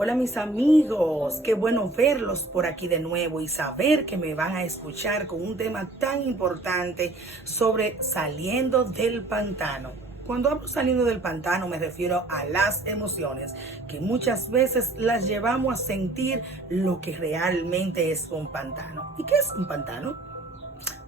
Hola mis amigos, qué bueno verlos por aquí de nuevo y saber que me van a escuchar con un tema tan importante sobre saliendo del pantano. Cuando hablo saliendo del pantano me refiero a las emociones que muchas veces las llevamos a sentir lo que realmente es un pantano. ¿Y qué es un pantano?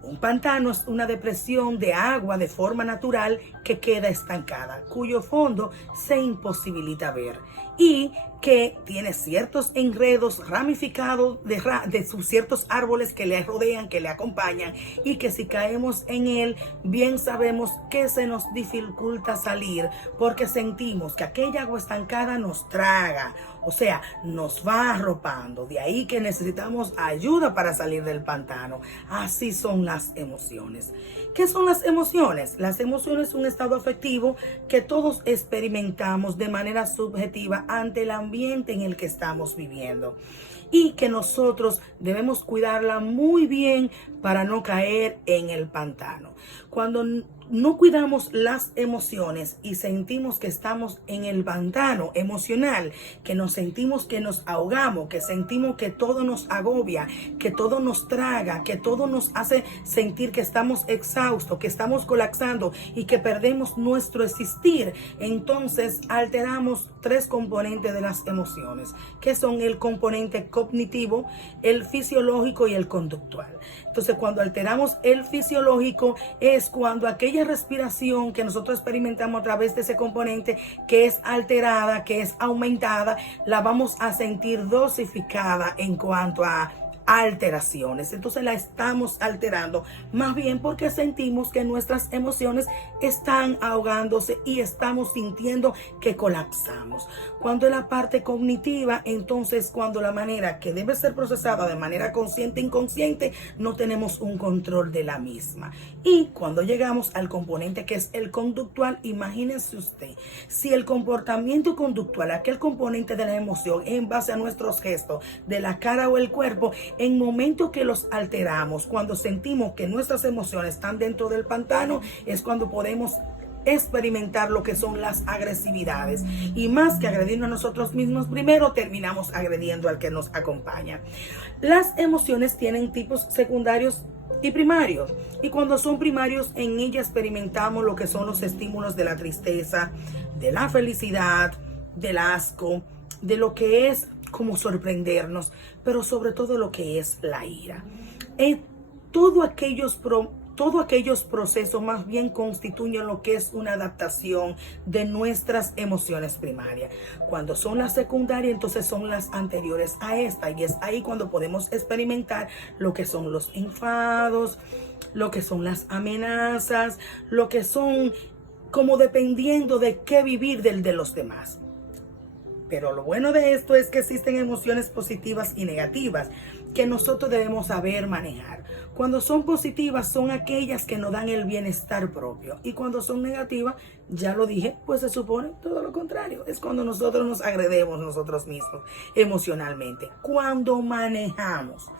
Un pantano es una depresión de agua de forma natural que queda estancada, cuyo fondo se imposibilita ver y que tiene ciertos enredos ramificados de sus ciertos árboles que le rodean, que le acompañan y que si caemos en él, bien sabemos que se nos dificulta salir porque sentimos que aquella agua estancada nos traga, o sea, nos va arropando. De ahí que necesitamos ayuda para salir del pantano. Así son las emociones. ¿Qué son las emociones? Las emociones son un estado afectivo que todos experimentamos de manera subjetiva ante el ambiente en el que estamos viviendo y que nosotros debemos cuidarla muy bien para no caer en el pantano. Cuando no cuidamos las emociones y sentimos que estamos en el pantano emocional, que nos sentimos que nos ahogamos, que sentimos que todo nos agobia, que todo nos traga, que todo nos hace sentir que estamos exhaustos, que estamos colapsando y que perdemos nuestro existir, entonces alteramos tres componentes de las emociones, que son el componente cognitivo, el fisiológico y el conductual. Entonces, cuando alteramos el fisiológico es cuando aquella respiración que nosotros experimentamos a través de ese componente que es alterada, que es aumentada, la vamos a sentir dosificada en cuanto a alteraciones. Entonces la estamos alterando más bien porque sentimos que nuestras emociones están ahogándose y estamos sintiendo que colapsamos. Cuando es la parte cognitiva, entonces cuando la manera que debe ser procesada de manera consciente e inconsciente, no tenemos un control de la misma. Y cuando llegamos al componente que es el conductual, imagínense usted, si el comportamiento conductual, aquel componente de la emoción en base a nuestros gestos de la cara o el cuerpo, en momentos que los alteramos, cuando sentimos que nuestras emociones están dentro del pantano, es cuando podemos experimentar lo que son las agresividades. Y más que agredirnos a nosotros mismos, primero terminamos agrediendo al que nos acompaña. Las emociones tienen tipos secundarios y primarios. Y cuando son primarios, en ellas experimentamos lo que son los estímulos de la tristeza, de la felicidad, del asco, de lo que es como sorprendernos, pero sobre todo lo que es la ira. Todos aquellos procesos más bien constituyen lo que es una adaptación de nuestras emociones primarias. Cuando son las secundarias, entonces son las anteriores a esta, y es ahí cuando podemos experimentar lo que son los enfados, lo que son las amenazas, lo que son como dependiendo de qué vivir del de los demás. Pero lo bueno de esto es que existen emociones positivas y negativas que nosotros debemos saber manejar. Cuando son positivas son aquellas que nos dan el bienestar propio. Y cuando son negativas, ya lo dije, pues se supone todo lo contrario. Es cuando nosotros nos agredemos nosotros mismos emocionalmente. Cuando manejamos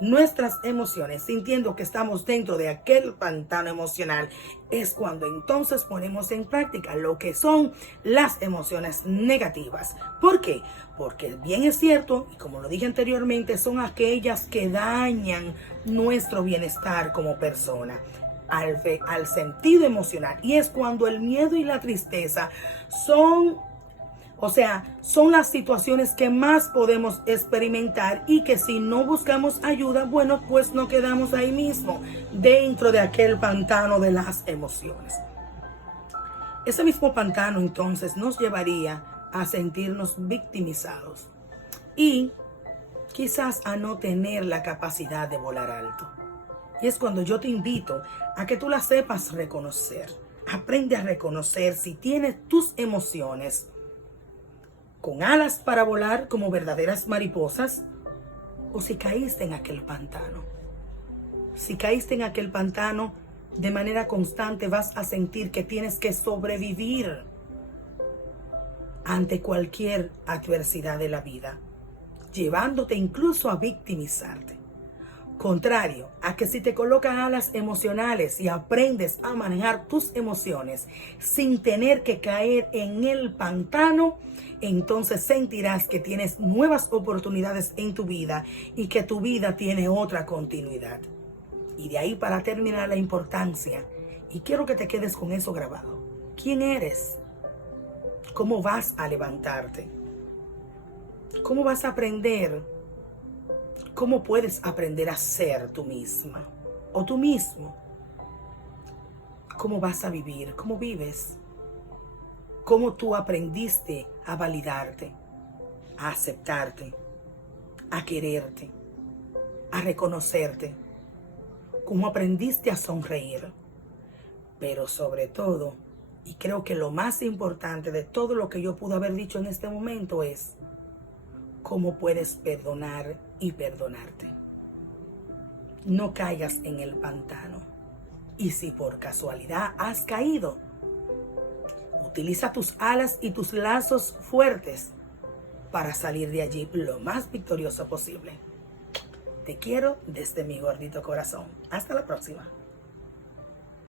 nuestras emociones, sintiendo que estamos dentro de aquel pantano emocional, es cuando entonces ponemos en práctica lo que son las emociones negativas. ¿Por qué? Porque bien es cierto, y como lo dije anteriormente, son aquellas que dañan nuestro bienestar como persona. Al sentido emocional. Y es cuando el miedo y la tristeza son las situaciones que más podemos experimentar y que si no buscamos ayuda, bueno, pues nos quedamos ahí mismo, dentro de aquel pantano de las emociones. Ese mismo pantano entonces nos llevaría a sentirnos victimizados y quizás a no tener la capacidad de volar alto. Y es cuando yo te invito a que tú las sepas reconocer. Aprende a reconocer si tienes tus emociones con alas para volar como verdaderas mariposas, o si caíste en aquel pantano. Si caíste en aquel pantano, de manera constante vas a sentir que tienes que sobrevivir ante cualquier adversidad de la vida, llevándote incluso a victimizarte. Contrario a que si te colocas alas emocionales y aprendes a manejar tus emociones sin tener que caer en el pantano, entonces sentirás que tienes nuevas oportunidades en tu vida y que tu vida tiene otra continuidad. Y de ahí para terminar la importancia, y quiero que te quedes con eso grabado. ¿Quién eres? ¿Cómo vas a levantarte? ¿Cómo vas a aprender? ¿Cómo puedes aprender a ser tú misma o tú mismo? ¿Cómo vas a vivir? ¿Cómo vives? ¿Cómo tú aprendiste a validarte, a aceptarte, a quererte, a reconocerte? ¿Cómo aprendiste a sonreír? Pero sobre todo, y creo que lo más importante de todo lo que yo pude haber dicho en este momento es cómo puedes perdonar y perdonarte. No caigas en el pantano. Y si por casualidad has caído, utiliza tus alas y tus lazos fuertes para salir de allí lo más victorioso posible. Te quiero desde mi gordito corazón. Hasta la próxima.